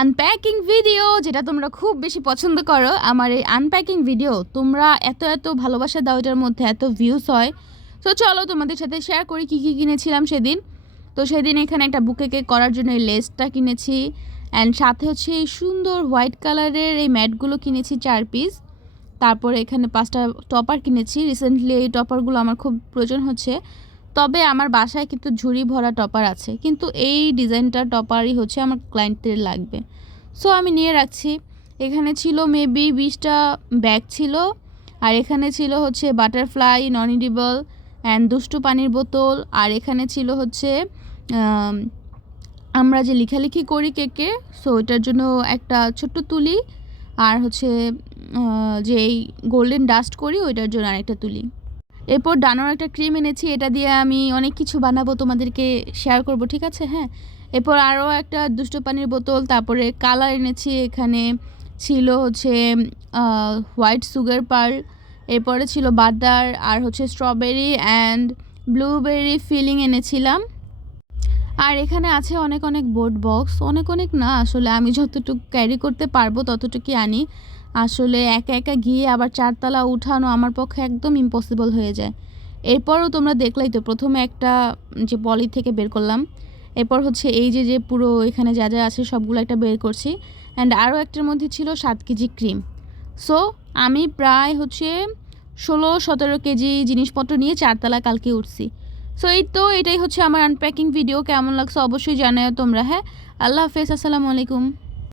Unpacking video, যেটা তোমরা খুব বেশি পছন্দ করো। আমার এই আনপ্যাকিং ভিডিও তোমরা এত ভালোবাসা দাও, এটার মধ্যে এত ভিউজ হয়। তো চলো তোমাদের সাথে শেয়ার করি কী কী কিনেছিলাম সেদিন। তো সেদিন এখানে একটা বুকে কেক করার জন্য এই লেসটা কিনেছি, অ্যান্ড সাথে হচ্ছে এই সুন্দর হোয়াইট কালারের এই ম্যাটগুলো কিনেছি 4 পিস। তারপরে এখানে 5টা টপার কিনেছি। রিসেন্টলি এই টপারগুলো আমার খুব প্রয়োজন হচ্ছে, তবে আমার বাসায় কিন্তু ঝুড়ি ভরা টপার আছে, কিন্তু এই ডিজাইনটার টপারই হচ্ছে আমার ক্লায়েন্টের লাগবে, সো আমি নিয়ে রাখছি। এখানে ছিল মেবি 20টা ব্যাগ ছিল, আর এখানে ছিল হচ্ছে বাটারফ্লাই, নন ইডিবল অ্যান্ড দুষ্টু পানির বোতল। আর এখানে ছিল হচ্ছে আমরা যে লেখালেখি করি কেকে, সো এটার জন্য একটা ছোট্ট তুলি, আর হচ্ছে যে এই গোল্ডেন ডাস্ট করি ওইটার জন্য আরেকটা তুলি। এরপর ডানোর একটা ক্রিম এনেছি, এটা দিয়ে আমি অনেক কিছু বানাবো, তোমাদেরকে শেয়ার করব, ঠিক আছে? হ্যাঁ, এরপর আরও একটা দুষ্ট পানির বোতল, তারপরে কালার এনেছি। এখানে ছিল হচ্ছে হোয়াইট সুগার পার্ল, এরপরে ছিল বাটার, আর হচ্ছে স্ট্রবেরি অ্যান্ড ব্লুবেরি ফিলিং এনেছিলাম। আর এখানে আছে অনেক বোর্ড বক্স, অনেক না, আসলে আমি যতটুকু ক্যারি করতে পারবো ততটুকুই আনি। আসলে একা গিয়ে আবার 4তলা উঠানো আমার পক্ষে একদম ইম্পসিবল হয়ে যায়। এরপরও তোমরা দেখলেই তো, প্রথমে একটা যে পলি থেকে বের করলাম, এরপর হচ্ছে এই যে পুরো এখানে যা আছে সবগুলো একটা বের করছি, অ্যান্ড আরও একটার মধ্যে ছিল 7 কেজি ক্রিম। সো আমি প্রায় হচ্ছে 16-17 কেজি জিনিসপত্র নিয়ে 4তলা কালকে উঠছি। সো এই তো, এটাই হচ্ছে আমার আনপ্যাকিং ভিডিও। কেমন লাগছে অবশ্যই জানাও তোমরা। হ্যাঁ, আল্লাহ হাফেজ, আসসালামু আলাইকুম।